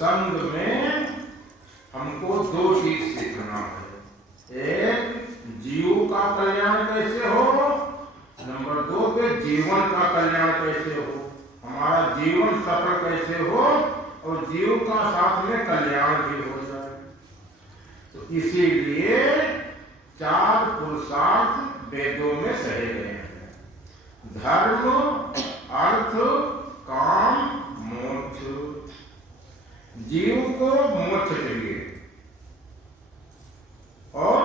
सत्संग में हमको दो चीज सीखना है। एक, जीव का कल्याण कैसे हो, नंबर दो पे जीवन का कल्याण कैसे हो, हमारा जीवन सफल कैसे हो और जीव का साथ में कल्याण भी हो जाए। तो इसीलिए 4 पुरुषार्थ वेदों में कहे गए हैं। धर्म, अर्थ, काम, मोक्ष। जीव को मोक्ष चाहिए और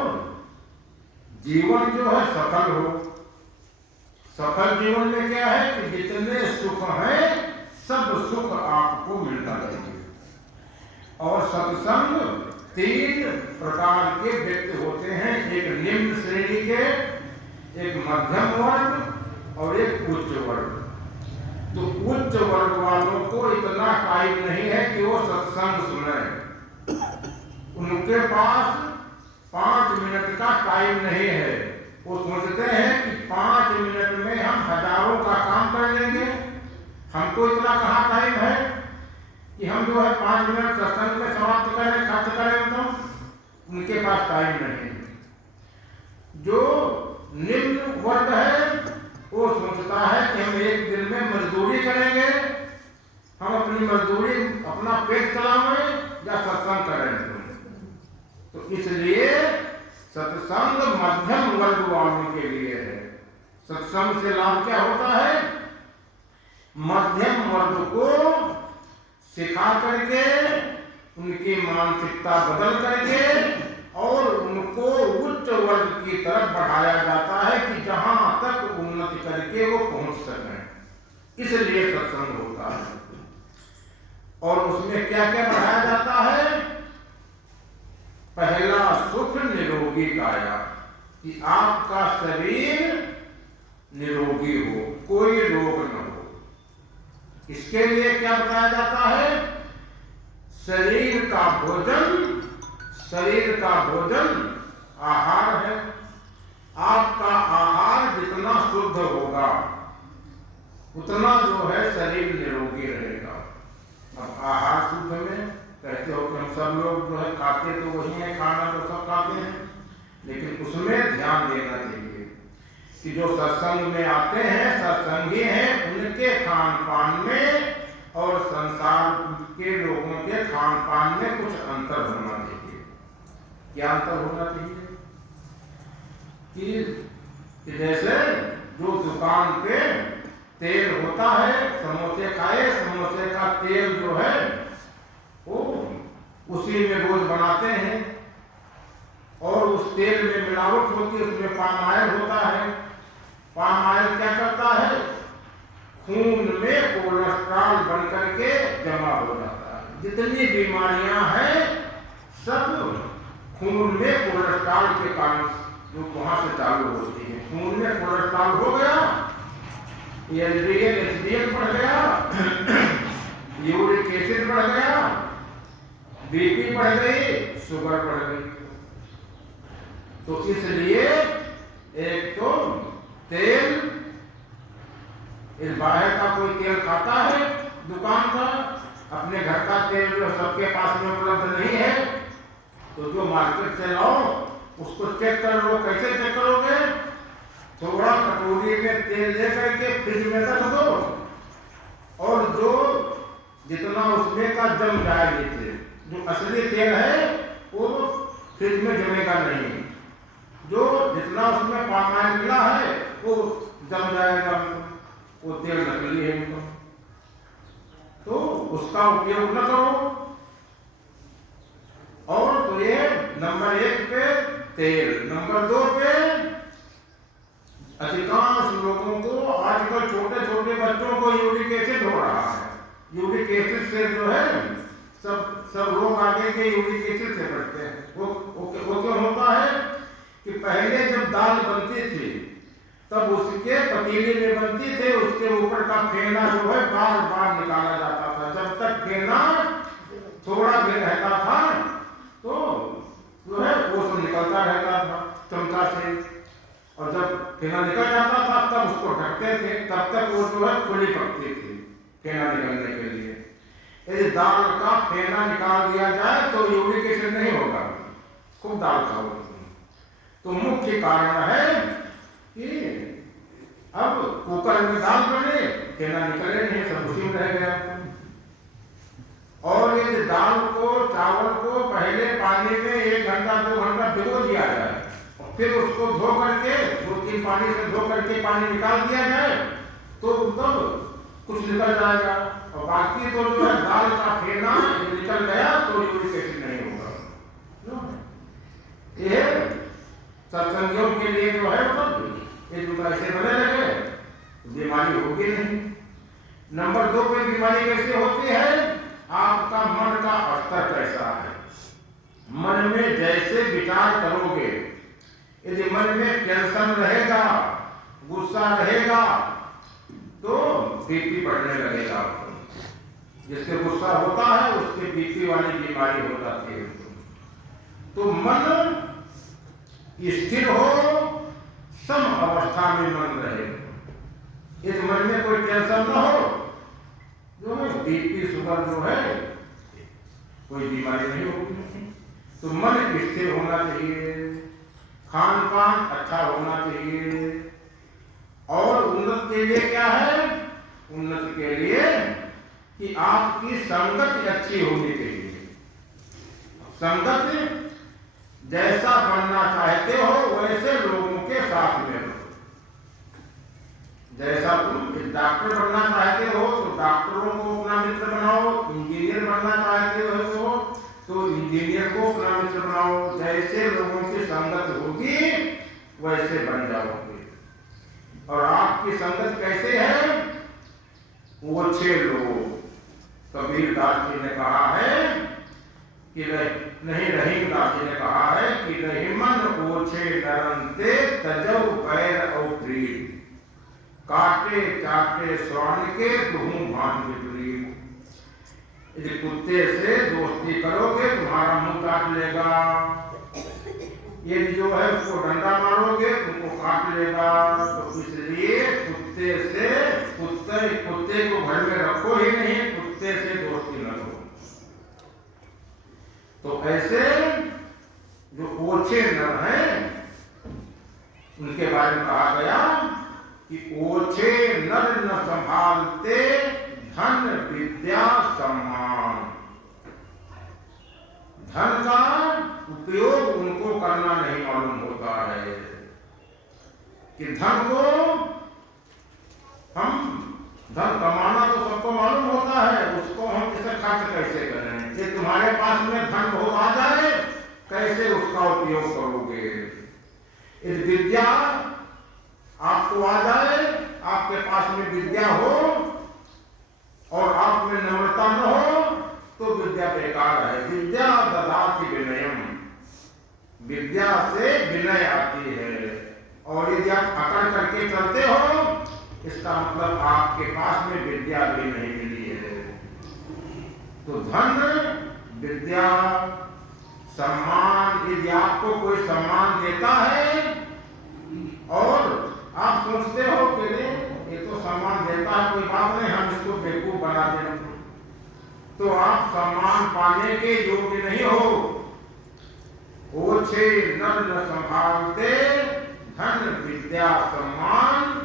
जीवन जो है सफल हो। सफल जीवन में क्या है कि जितने सुख हैं सब सुख आपको मिलना चाहिए। और सत्संग 3 प्रकार के व्यक्ति होते हैं, एक निम्न श्रेणी के, एक मध्यम वर्ग और एक उच्च वर्ग। तो उच्च वर्ग वालों को इतना टाइम नहीं है कि वो सत्संग सुने, उनके पास 5 मिनट का टाइम नहीं है। वो सोचते हैं कि 5 मिनट में हम हजारों का काम कर लेंगे। हमको इतना कहाँ टाइम है कि हम जो है 5 मिनट सत्संग में समाप्त करें, खर्च करें। तो उनके पास टाइम नहीं है। जो निम्न वर्ग है वो सोचता है कि हम एक दिन में मजदूरी करेंगे, हम अपनी मजदूरी अपना पेट चलाएं या सत्संग करें। तो इसलिए सत्संग मध्यम वर्ग वालों के लिए है। सत्संग से लाभ क्या होता है, मध्यम वर्ग को सिखा करके उनकी मानसिकता बदल करके और उनको उच्च वर्ग की तरफ बढ़ाया जाता है कि जहां तक उन्नति करके वो पहुंच सकें। इसलिए सत्संग होता है। और उसमें क्या क्या बढ़ाया जाता है, पहला सुख निरोगी काया, कि आपका शरीर निरोगी हो, कोई रोग न हो। इसके लिए क्या बताया जाता है, शरीर का भोजन आहार है। आपका आहार जितना शुद्ध होगा उतना जो है शरीर निरोगी रहेगा। अब आहार शुद्ध में कहते हो कि हम सब लोग जो है खाते तो वही है, खाना तो सब खाते हैं, लेकिन उसमें ध्यान देना चाहिए कि जो सत्संग में आते हैं, सत्संगी हैं, उनके खान पान में और संसार के लोगों के खान पान में कुछ अंतर होना चाहिए। क्या अंतर होना चाहिए कि जैसे जो दुकान पे तेल होता है, समोसे खाए, समोसे का तेल जो है वो उसी में रोज बनाते हैं और उस तेल में मिलावट होती है, उसमें पाम ऑयल होता है। पाम ऑयल क्या करता है, खून में कोलेस्ट्रॉल बन करके जमा हो जाता है। जितनी बीमारियां हैं सब खून में कोलेस्ट्रॉल के कारण जो वहां से चालू होती है। खून में कोलेस्ट्रॉल हो गया, एलडीएल एचडीएल बढ़ गया, यूरिक एसिड बढ़ गया, बीपी बढ़ गई, शुगर बढ़ गई। तो इसलिए एक तो तेल, इस बाहर का कोई तेल खाता है दुकान का, अपने घर का तेल जो सबके पास में उपलब्ध नहीं है, तो जो मार्केट से लाओ उसको चेक कर लो। कैसे चेक करोगे, थोड़ा कटोरी में तेल लेकर के फ्रिज में रख दो और जो जितना उसमें का जम जाए तेल, जो असली तेल है वो फ्रिज में जमेगा नहीं, जो जितना उसमें पाम ऑयल मिला है वो जम जाएगा, वो तेल नकली है। तो उसका उपयोग न करो। और तो ये नंबर 1 पे तेल, नंबर 2 पे अधिकांश लोगों को आजकल छोटे छोटे बच्चों को यूरिक एसिड हो रहा है। यूरिक एसिड से जो है सब लोग आगे के यूरिक एसिड से बढ़ते हैं। वो क्यों होता है कि पहले जब दाल बनती थी तब उसके पतीले में बनती थे, उसके ऊपर का फेना जो है बार बार निकाला जाता था। जब तक फेना थोड़ा भी रहता था तो जो है वो सब निकलता रहता था चमचा से, और जब फेना निकल जाता था तब उसको ढकते थे, तब तक वो जो है खुली पकती थी फेना निकलने के लिए। यदि दाल का फेना निकाल दिया जाए तो यूरिक एसिड नहीं होगा, खूब दाल खाओ। तो मुख्य कारण है कि अब कुकर में दाल बने, फेना निकले नहीं, सब उसी में रह गया। और यदि दाल को, चावल को पहले पानी में 1 घंटा 2 घंटा भिगो दिया जाए, फिर उसको धो करके 2-3 पानी से धो करके पानी निकाल दिया जाए, तो तब कुछ निकल जाएगा। और बाकी तो जो है दाल का फेना निकल गया तो यूरिक एसिड नहीं होगा। ये सत्संगियों के लिए जो है एक ऐसे बने लगे, बीमारी होगी नहीं। नंबर 2 पे बीमारी कैसे होती है? आपका मन का स्तर कैसा है। मन में जैसे विचार करोगे, यदि मन में टेंशन रहेगा, गुस्सा रहेगा, तो बीपी बढ़ने लगेगा। जिसके गुस्सा होता है उसके बीपी वाली बीमारी हो जाती है। तो मन स्थिर हो, सम अवस्था में मन रहे। इस मन में कोई टेंशन न हो, जो है बीपी शुगर जो है कोई बीमारी नहीं होगी। तो मन स्थिर होना चाहिए, खान पान अच्छा होना चाहिए। और उन्नति के लिए क्या है? उन्नति के लिए कि आपकी संगत अच्छी होनी चाहिए। संगत जैसा बनना चाहते हो वैसे लोगों के साथ में रहो। जैसा तुम डॉक्टर बनना चाहते हो तो डॉक्टरों को अपना मित्र बनाओ, इंजीनियर बनना चाहते हो तो इंजीनियर को अपना मित्र बनाओ। जैसे लोगों की संगत होगी वैसे बन जाओगे। और आपकी संगत कैसे है? ओछे लोग। कबीरदास जी ने कहा है कि नहीं, रहीमदास जी ने कहा है कि रहीमन ओछे डरनते तजौ पैर और प्रीत, काटे चाटे स्वर्ण के तुम भांति विपरीत। यदि कुत्ते से दोस्ती करोगे तुम्हारा मुंह काट लेगा, यदि जो है उसको डंडा मारोगे तुमको काट लेगा। तो इसलिए कुत्ते को घर में रखो ही नहीं, कुत्ते से दोस्ती न करो। तो ऐसे जो ओछे नर हैं उनके बारे में कहा गया कि ओछे नर न संभालते धन विद्या सम्मान। धन का उपयोग उनको करना नहीं मालूम होता है कि धन कमाना तो सबको मालूम होता है, उसको हम किसे खर्च कैसे करें। ये तुम्हारे पास में धन बहुत आ जाए, कैसे उसका उपयोग करोगे। इस विद्या आपको आ जाए, आपके पास में विद्या हो और आप में नम्रता न हो तो विद्या बेकार है। विद्या ददाति विनयम, विद्या से विनय आती है। और यदि आप अकड़ करके चलते हो इसका मतलब आपके पास में विद्या भी नहीं मिली है। तो धन, विद्या, सम्मान, यदि आपको कोई सम्मान देता है और आप सोचते हो कि ये तो सम्मान देता है, कोई बात नहीं, हम इसको बेवकूफ बना दें, तो आप सम्मान पाने के योग्य नहीं हो। ओछे नर न संभालते धन विद्या सम्मान,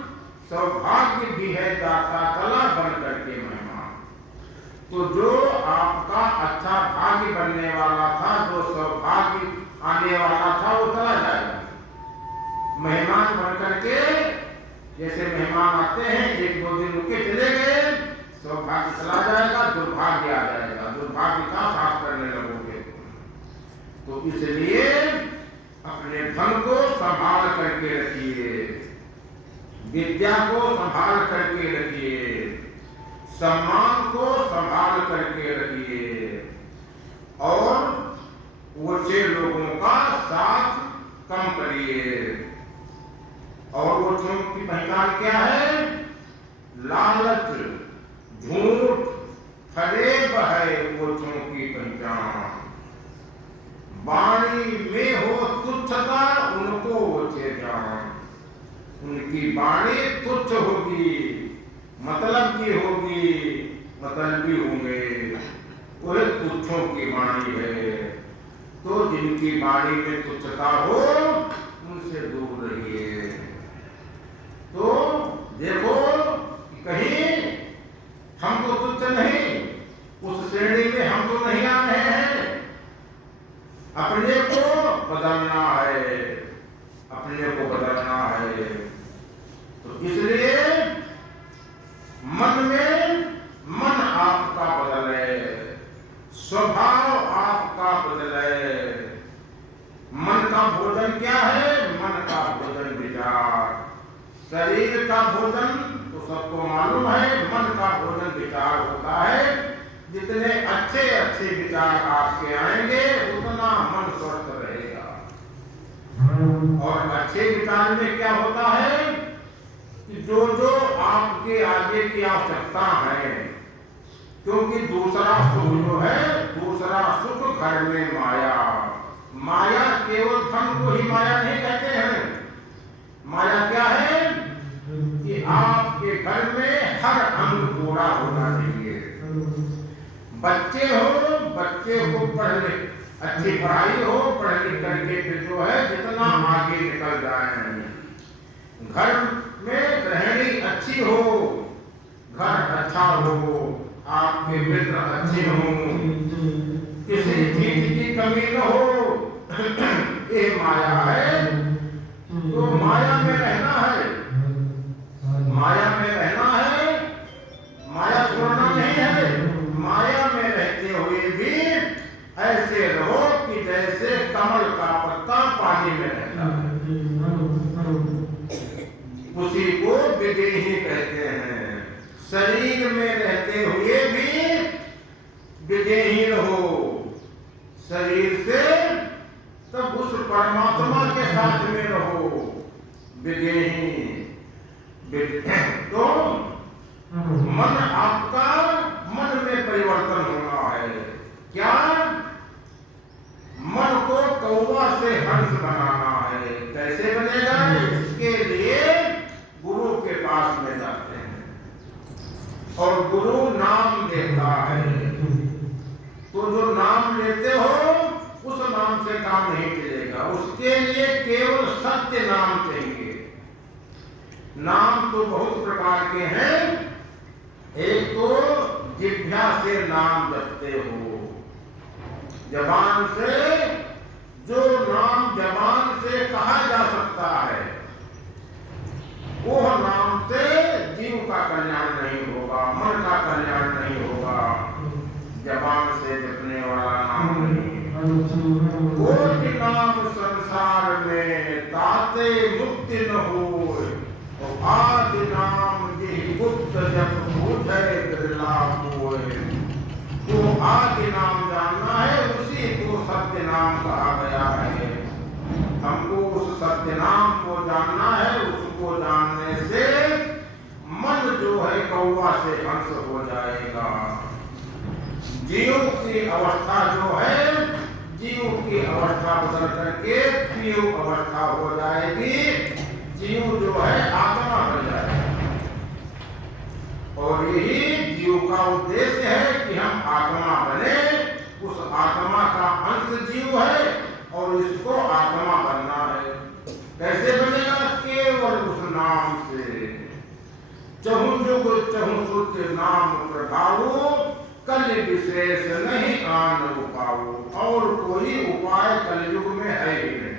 सौभाग्य भी है दाता तला बन करके मेहमान। तो जो आपका अच्छा भाग्य बनने वाला था, जो सौभाग्य आने वाला था, वो चला जाएगा। मेहमान बन करके, जैसे मेहमान आते हैं 1-2 दिन रुके चले गए, सौभाग्य चला जाएगा, दुर्भाग्य आ जाएगा, दुर्भाग्य का साथ करने लगोगे। तो इसलिए अपने धन को संभाल करके रखिए, विद्या को संभाल करके रखिए, सम्मान को संभाल करके रखिए और ऊंचे लोगों का साथ कम करिए। और ऊंचों की पहचान क्या है? लालच, झूठ, फरेब है ऊंचों की पहचान। वाणी में हो तुच्छता उनको ऊंचे जान। उनकी वाणी तुच्छ होगी, मतलब की होगी, मतलबी होंगे, वह तुच्छों की वाणी है। तो जिनकी वाणी में तुच्छता हो उनसे दूर रहिए। तो देखो कहीं हम तो तुच्छ नहीं, उस श्रेणी में हम तो नहीं आ रहे हैं। अपने को बदलना है, अपने को बदलना है। तो इसलिए मन आपका बदले, स्वभाव आपका बदले। मन का भोजन क्या है? मन का भोजन विचार। शरीर का भोजन तो सबको मालूम है, मन का भोजन विचार होता है। जितने अच्छे अच्छे विचार आपके आएंगे उतना मन स्वस्थ रहेगा। और अच्छे विचार में क्या होता है कि जो जो आपके आगे की आवश्यकता है, क्योंकि दूसरा सुख जो है, दूसरा सुख घर में माया। माया केवल धन को ही माया नहीं कहते हैं। माया क्या है कि आपके घर में हर अंग पूरा होना चाहिए। बच्चे हो, बच्चे को पढ़ने अच्छी पढ़ाई हो, पढ़ लिख करके फिर जो है जितना आगे निकल जाए। घर में गृहिणी अच्छी हो, घर अच्छा हो, आपके मित्र अच्छे हो, किसी चीज की कमी न हो, ये माया है। तो माया में रहना है, माया में रहना है, माया छोड़ना नहीं है। माया में रहते हुए भी ऐसे रहो कि जैसे कमल का पत्ता पानी में रहता है। उसी को विदेही कहते हैं। शरीर में रहते हुए भी विदेही रहो शरीर से, तब उस परमात्मा के साथ में रहो विदेही। तो मन आपका, मन में परिवर्तन होना है। क्या? मन को कौवा से हंस बनाना है। कैसे बनेगा? इसके लिए गुरु के पास में जाते हैं और गुरु नाम देता है। तो जो नाम लेते हो उस नाम से काम नहीं चलेगा, उसके लिए केवल सत्य नाम चाहिए। नाम तो बहुत प्रकार के हैं। एक तो जिह्वा से नाम जपते हो, जबान से, जो नाम जबान से कहा जा सकता है वो नाम से जीव का कल्याण नहीं होगा, मन का कल्याण नहीं होगा। जबान से जपने वाला नाम नहीं। कोटि नाम संसार में ताते मुक्ति न हो, आदि नाम जी गुप्त जप पूछे बिरला होए। तो आदि नाम जानना है, उसी को सत्य नाम कहा गया है। हमको उस सत्य नाम को जानना है। उसको जानने से मन जो है कौवा से हंस हो जाएगा। जीव की अवस्था जो है, जीव की अवस्था बदल करके जीव अवस्था हो जाएगी। जीव जो है आत्मा बन जाएगा। और यही जीव का उद्देश्य है कि हम आत्मा बने। उस आत्मा का अंश जीव है और इसको आत्मा बनना है। कैसे बनेगा? केवल उस नाम से। चहु जुग चहु सुत नाम प्रभावो, कल विशेष नहीं आन उपाओ। और कोई उपाय कलयुग में है ही नहीं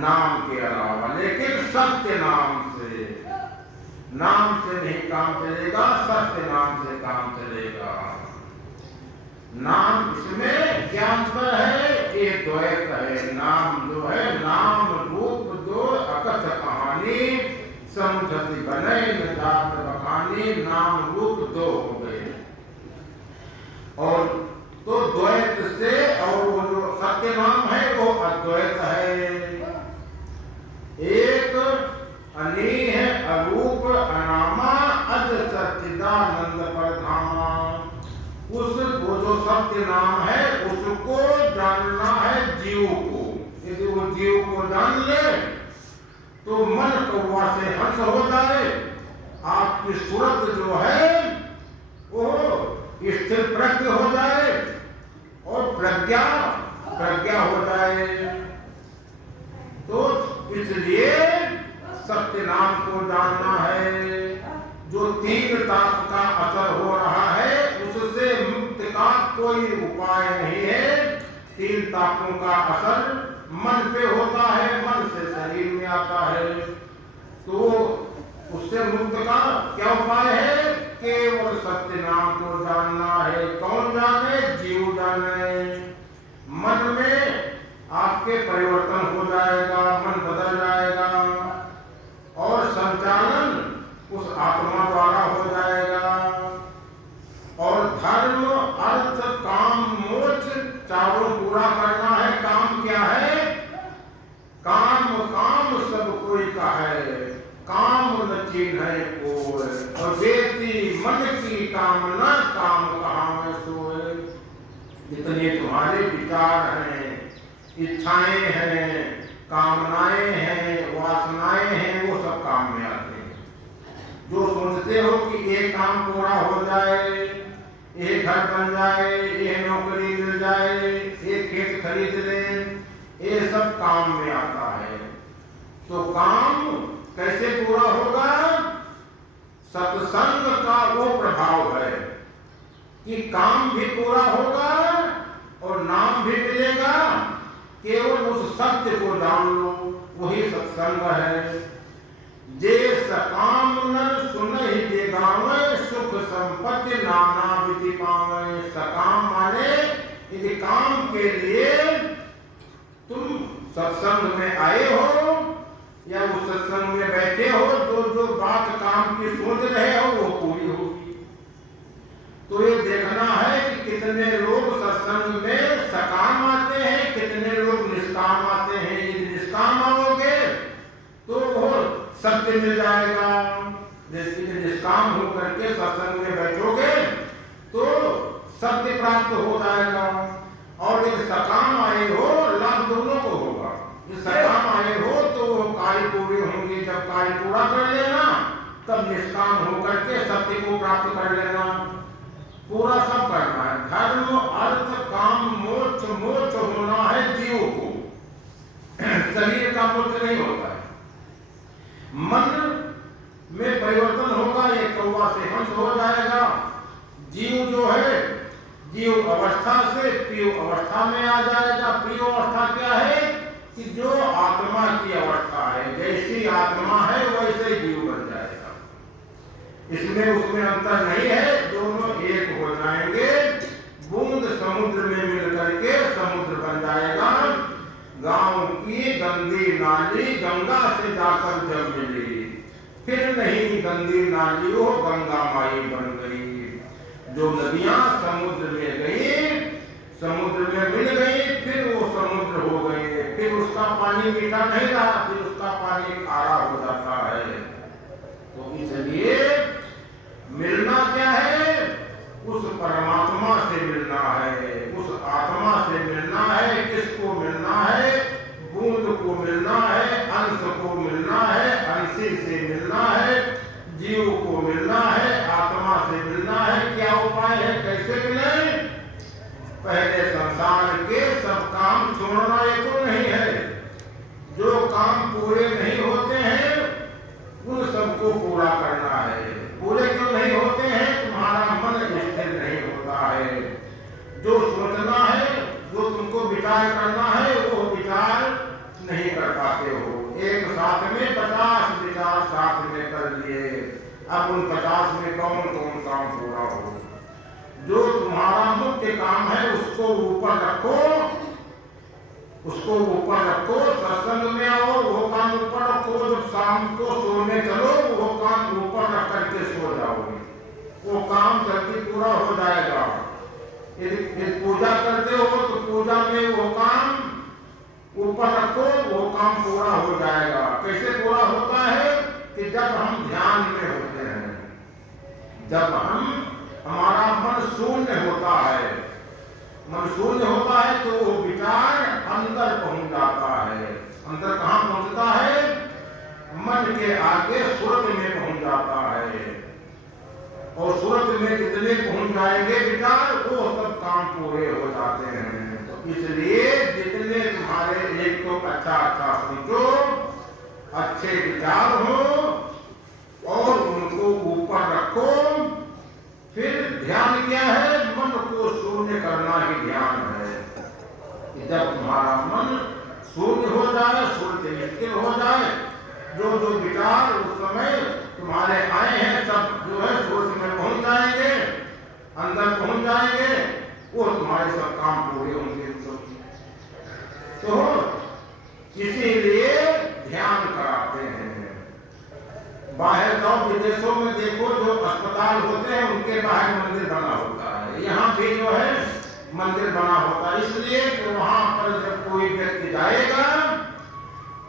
नाम के अलावा। लेकिन सत्य नाम से, नाम से नहीं काम चलेगा, सत्य नाम से काम चलेगा। नाम, इसमें क्या अंतर है? ये द्वैत है। नाम जो है, नाम रूप दो अकथ कहानी, समझति बने न जात बखानी। नाम रूप दो हो गए। और तो द्वैत से, और वो जो सत्य नाम है वो अद्वैत है। एक अनीह अरूप अनामा अज सच्चिदानंद परधामा। उस वो जो सत्य नाम है उसको जानना है जीव को। यदि वो जीव को जान ले तो मन कौवा से हंस हो जाए। आपकी सूरत जो है स्थिर प्रज्ञ हो जाए और प्रज्ञा प्रज्ञा हो जाए। तो इसलिए सत्य नाम को जानना है। जो तीन ताप का असर हो रहा है उससे मुक्ति का कोई उपाय नहीं है। तीन तापों का असर मन पे होता है, मन से शरीर में आता है। तो उससे मुक्त का क्या उपाय है? केवल सत्य नाम को जानना है। कौन जाने? जीव जाने। मन में आपके परिवर्तन हो जाएगा, मन बदल जाएगा और संचालन उस आत्मा द्वारा हो जाएगा। और धर्म अर्थ काम मोक्ष चारों पूरा करना है। काम क्या है? काम काम सब कोई का है, काम न चिन्ह कोय। और बेटी मन की कामना, काम कहाँ में सोए। जितने तुम्हारे विचार हैं, इच्छाएं हैं, कामनाएं हैं, वासनाएं हैं, वो सब काम में आते हैं। जो सोचते हो कि एक काम पूरा हो जाए, एक घर बन जाए, एक नौकरी मिल जाए, एक खेत खरीद लें, ये सब काम में आता है। तो काम कैसे पूरा होगा? सत्संग का वो प्रभाव है कि काम भी पूरा होगा और नाम भी मिलेगा। केवल उस सत्य को जान लो, वही सत्संग है। जे सकाम नर सुनहि जे गावै, सुख संपत्ति नाना विधि पावै। सकाम माने यदि काम के लिए तुम सत्संग में आए हो या उस सत्संग में बैठे हो, जो बात काम की सोच रहे हो वो पूरी होगी। तो ये देखना है कि कितने लोग सत्संग में सकाम आते हैं, कितने लोग निष्काम आते हैं। यदि निष्काम आओगे तो वो सत्य मिल जाएगा। जैसे निष्काम होकर के सत्संग में बैठोगे तो सत्य प्राप्त हो जाएगा। और यदि सकाम आए हो, लाभ दोनों को होगा। यदि सकाम आए हो तो वो कार्य पूरे होंगे। जब कार्य पूरा कर लेना तब निष्काम होकर के सत्य को प्राप्त कर लेना। पूरा सब करना है। धर्म अर्थ काम मोक्ष। मोक्ष होना है जीव को, शरीर का मोक्ष नहीं होता है। मन में परिवर्तन होगा, ये कौवा से हंस हो जाएगा। जीव जो है, जीव अवस्था से पीव अवस्था में आ जाएगा। पीव अवस्था क्या है? कि जो आत्मा की अवस्था है, जैसी आत्मा है वैसे जीव बन जाएगा। इसमें उसमें अंतर नहीं है, दोनों एक हो जाएंगे। बूंद समुद्र में मिल करके समुद्र बन जाएगा। गांव की गंदी नाली गंगा से जाकर जब मिली, फिर नहीं गंदी नाली वो गंगा माई बन गई। जो नदियां समुद्र में गई, समुद्र में मिल गई, फिर वो समुद्र हो गई। फिर उसका पानी मीठा नहीं रहा, फिर उसका पानी खारा हो जाता है। तो इसलिए मिलना क्या है? उस परमात्मा से मिलना है, उस आत्मा से मिलना है। किसको मिलना है? बूंद को मिलना है, अंश को मिलना है, अंशी से मिलना है, जीव को मिलना है, आत्मा से मिलना है। क्या उपाय है? कैसे मिले? पहले संसार के सब काम छोड़ना ये तो नहीं है। जो काम पूरे नहीं होते हैं उन सबको पूरा करना है। पूरे क्यों नहीं होते हैं? तुम्हारा मन स्थिर नहीं होता है। जो सोचना है, जो तुमको विचार करना है, वो विचार नहीं कर पाते हो। एक साथ में 50 विचार साथ में कर लिए, अब उन 50 में कौन कौन काम पूरा हो? जो तुम्हारा मुख्य काम है उसको ऊपर रखो, उसको ऊपर रखो। सत्संग में आओ, वो काम ऊपर रखो। जब शाम को सोने चलो, वो काम ऊपर रख करके सो जाओगे, वो काम जल्दी पूरा हो जाएगा। यदि पूजा करते हो तो पूजा में वो काम ऊपर रखो, वो काम पूरा हो जाएगा। कैसे पूरा होता है? कि जब हम ध्यान में होते हैं, जब हमारा मन शून्य होता है, मन शून्य होता है तो वो विचार अंदर पहुंच जाता है। अंदर कहाँ पहुंचता है? मन के आगे सुरत में पहुंच जाता है। और सुरत में जितने पहुंच जाएंगे विचार वो सब काम पूरे हो जाते हैं। तो इसलिए जितने तुम्हारे एक तो अच्छा अच्छा सोचो, अच्छे विचार हो और उनको ऊपर रखो। फिर ध्यान क्या है? मन को शून्य करना ही ध्यान है। कि जब तुम्हारा मन शून्य हो जाए, शून्य स्थिर हो जाए, जो जो विचार उस समय तुम्हारे आए हैं सब जो है शून्य में पहुंच जाएंगे, अंदर पहुंच जाएंगे, वो तुम्हारे सब काम पूरे होंगे। तो इसीलिए ध्यान कराते हैं। बाहर जाओ, विदेशों में देखो, जो अस्पताल होते हैं उनके बाहर मंदिर बना होता है। यहाँ भी जो है मंदिर बना होता है, इसलिए कि वहां पर जब कोई व्यक्ति जाएगा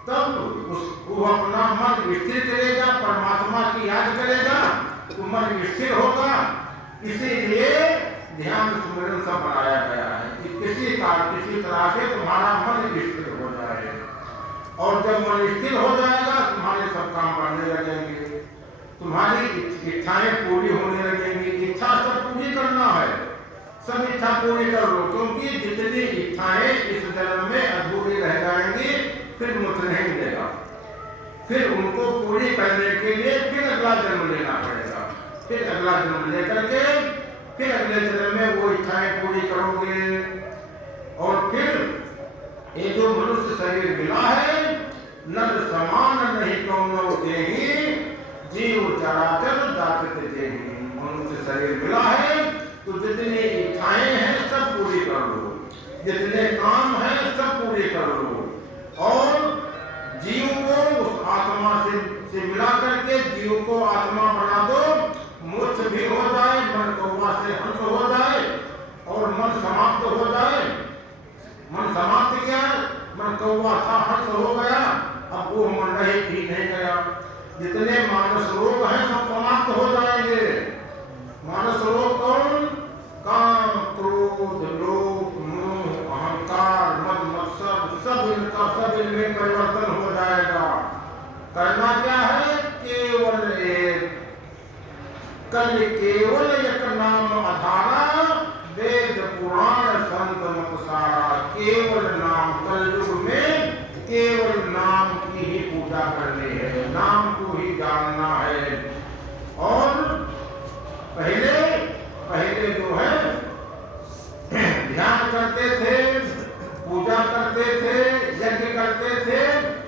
तब उसको अपना मन स्थिर करेगा, परमात्मा की याद करेगा तो मन स्थिर होगा। इसीलिए ध्यान सुमिरन सब बनाया गया है कि किसी तरह से तुम्हारा मन स्थिर हो जाए। और जब मन स्थिर हो जाएगा तुम्हारे सब काम करने लगेंगे, तुम्हारी इच्छाएं पूरी होने लगेंगी। इच्छा सब पूरी करना है, सब इच्छा पूरी कर लो, क्योंकि जितनी इच्छाएं इस जन्म में अधूरी रह जाएंगी फिर मुझे नहीं मिलेगा। फिर उनको पूरी करने के लिए फिर अगला जन्म लेना पड़ेगा। फिर अगला जन्म लेकर के फिर अगले जन्म में वो इच्छाएं पूरी करोगे। और फिर ये जो मनुष्य शरीर मिला है, नर समान नहीं कौनो देही, जीव चराचर जात देही। मनुष्य शरीर मिला है तो जितनी इच्छाएं हैं सब पूरी कर लो, जितने काम हैं सब पूरे कर लो। और जीव को उस आत्मा से मिला करके जीव को आत्मा बना दो, मोक्ष भी हो जाए, मन कौवा से हंस हो जाए और मन समाप्त हो जाए। मन समाप्त क्या? मन कौवा था हंस हो गया, अब वो मन रहे भी नहीं गया। जितने मानस रोग हैं सब समाप्त हो जाएंगे। मानस रोग कौन? काम, क्रोध, लोभ, मोह, अहंकार, मद मत्सर, सब इनमें परिवर्तन हो जाएगा। करना क्या है? केवल एक नाम आधारा, वेद पुराण संत मत सारा। केवल नाम, कलयुग में केवल नाम की ही पूजा करनी है, नाम को ही जानना है। और पहले जो है ध्यान करते थे, पूजा करते थे, यज्ञ करते थे,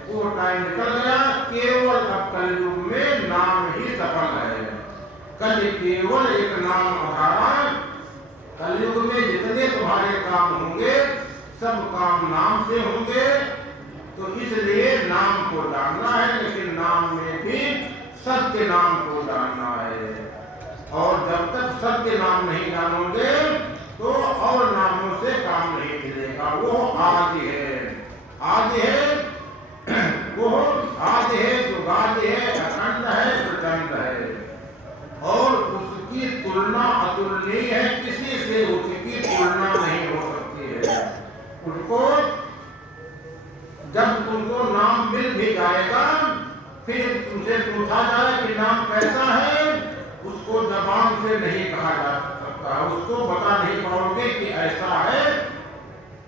वो टाइम निकल गया। केवल अब कलयुग में नाम ही सफल है। कल केवल एक नाम आधारा। कलयुग में जितने तुम्हारे काम होंगे सब काम नाम से होंगे। तो इसलिए नाम को जानना है, लेकिन नाम में भी सत्य नाम को जानना है। और जब तक सत्य नाम नहीं जानोगे तो और नामों से काम नहीं मिलेगा। वो आदि है, आदि है, वो आदि है, जुगादि है, अखंड है, प्रचंड है। और उसकी तुलना अतुलनीय है, किसी से उसकी तुलना नहीं हो सकती है। उसको जब तुमको नाम मिल भी जाएगा, फिर तुमसे पूछा जाए कि नाम कैसा है, उसको जबान से नहीं कहा जा सकता, उसको बता नहीं पाओगे कि ऐसा है,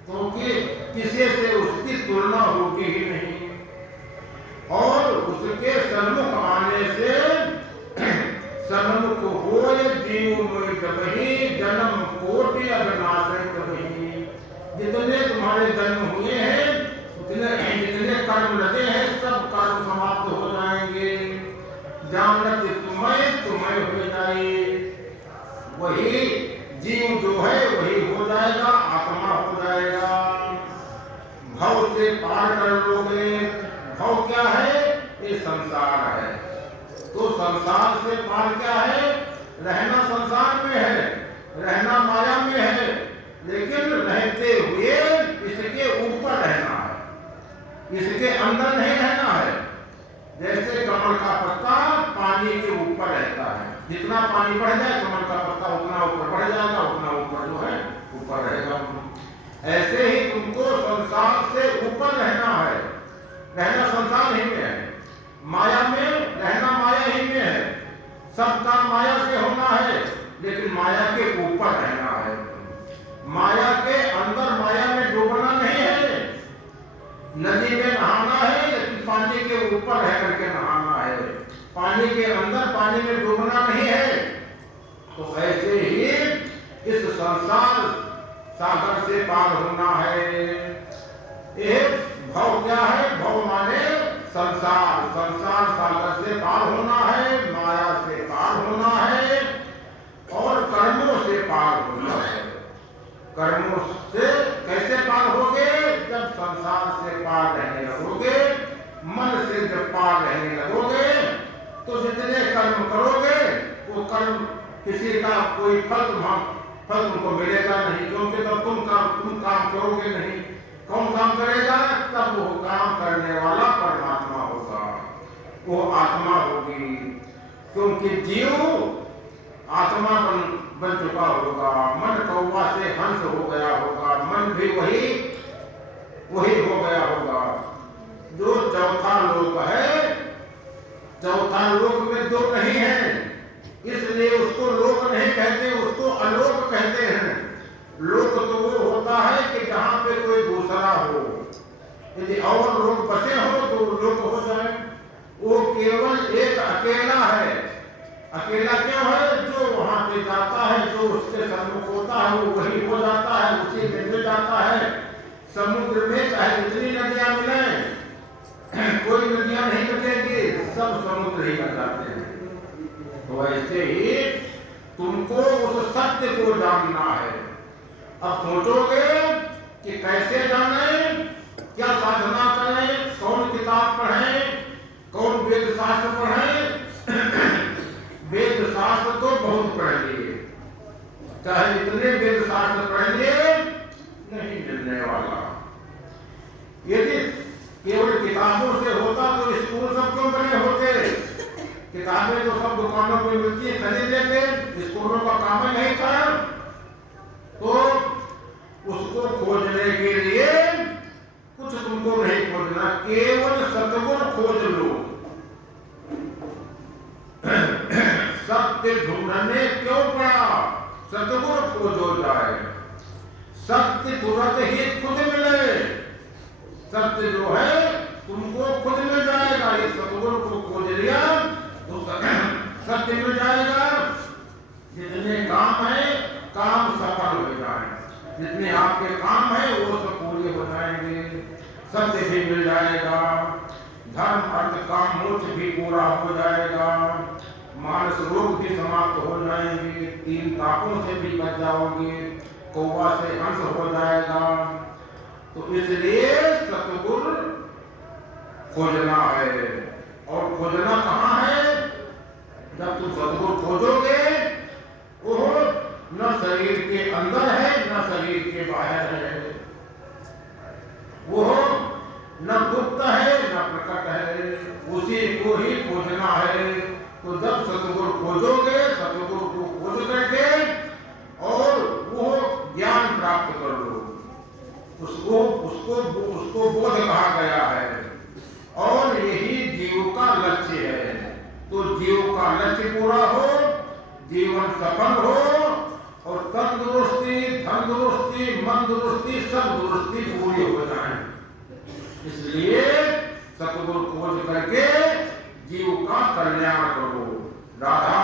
क्योंकि किसी से उसकी तुलना होगी ही नहीं। और उसके सन्मुख आने से सन्मुख होय जीव मोय जबहि, जन्म कोटि अविनाशय कबहि। जितने तुम्हारे जन्म हुए हैं, जितने कर्म लगे हैं, सब कर्म समाप्त हो जाएंगे। जानत तुम्हें हो जाए, वही जीव जो है वही हो जाएगा, आत्मा हो जाएगा। भव से पार कर लोगे। भव क्या है? ये संसार है। तो संसार से पार क्या है? रहना संसार में है, रहना माया में है, लेकिन रहते हुए इसके ऊपर रहना है, इसके अंदर नहीं रहना है। जैसे कमल का पत्ता पानी के ऊपर रहता है, जितना पानी बढ़ जाए कमल का पत्ता उतना ऊपर बढ़ जाएगा, उतना ऊपर जो है ऊपर रहेगा। ऐसे ही तुमको संसार से ऊपर रहना है। रहना संसार ही में है, माया में रहना माया ही में है। सब काम माया से होना है, लेकिन माया के ऊपर रहना है। माया के अंदर माया में डूबना नहीं है। नदी में नहाना है लेकिन पानी के ऊपर रह करके नहाना है। पानी के अंदर पानी में डूबना नहीं है। तो ऐसे ही इस संसार सागर से पार होना है। एक भव क्या है? भव माने संसार। संसार सागर से पार होना है, माया से पार होना है और कर्मों से पार होना है। कर्मों से कैसे पार होगे? जब संसार से पार रहने लगोगे, मन से जब पार रहने लगोगे, तो जितने कर्म करोगे वो कर्म किसी का कोई फल तुमको मिलेगा नहीं, क्योंकि तब तुम काम करोगे नहीं। कौन काम करेगा? तब वो काम करने वाला परमात्मा होगा, वो आत्मा होगी। क्योंकि जीव आत्मा बन चुका होगा। मन कौवा से हंस हो गया होगा, मन भी वही हो गया होगा। जो चौथा लोक है, चौथा लोक में दो नहीं है, इसलिए उसको लोक नहीं कहते, उसको अलोक कहते हैं। लोक तो वो होता है कि जहां पे कोई दूसरा हो। यदि और लोग बसे हो तो लोक हो जाए। वो केवल एक अकेला है। अकेला क्यों है? जो वहां पे जाता है, जो उसके सम्मुख होता है वो वही हो जाता है, उसी में मिल जाता है। समुद्र में चाहे जितनी नदियां मिले, कोई नदियां नहीं मिलेगी, सब समुद्र ही बन जाते हैं। तो ऐसे ही तुमको उस सत्य को जानना है। अब सोचोगे कि कैसे जाने, क्या साधना करें, कौन किताब पढ़ें, कौन वेद शास्त्र पढ़ें। वेद शास्त्र तो बहुत पढ़ लिए, चाहे जितने वेद शास्त्र पढ़ लिए नहीं मिलने वाला। यदि केवल किताबों से होता तो स्कूल सब क्यों बने होते? किताबें तो सब दुकानों में मिलती है, खरीद लेते। स्कूलों का काम नहीं था। तो उसको खोजने के लिए कुछ तुमको नहीं खोजना, केवल सतगुण खोज लो। सत्य ढूंढने क्यों पड़ा? सतगुण खोजो जाए। सत्य तुरंत ही खुद मिले। सत्य जो है तुमको खुद मिल जाएगा। ये सतगुण को खोज लिया तो सत्य मिल जाएगा। जितने काम है काम सफल हो जाए, जितने आपके काम है वो सब पूरे हो जाएंगे। सत्य भी मिल जाएगा, धर्म अर्थ काम मोक्ष भी पूरा हो जाएगा, मानस रोग भी समाप्त हो जाएंगे, 3 तापों से भी बच जाओगे, कौवा से हंस हो जाएगा। तो इसलिए सतगुण खोजना है। और खोजना कहाँ है? जब तुम सतगुण खोजोगे वो न शरीर के अंदर है न शरीर के बाहर है, वो न गुप्त है न प्रकट है, उसी को ही खोजना है। तो जब सतगुण खोजोगे, सतगुण को खोज करके और वो ज्ञान प्राप्त कर लो, उसको बोध कहा गया है। और यही जीव का लक्ष्य है। तो जीव का लक्ष्य पूरा हो, जीवन सफल हो और तंदुरुस्ती, धनदुरुस्ती, मन दुरुस्ती, सब दुरुस्ती पूरी हो जाए। इसलिए सतगुण खोज करके जीव का कल्याण करो। राधा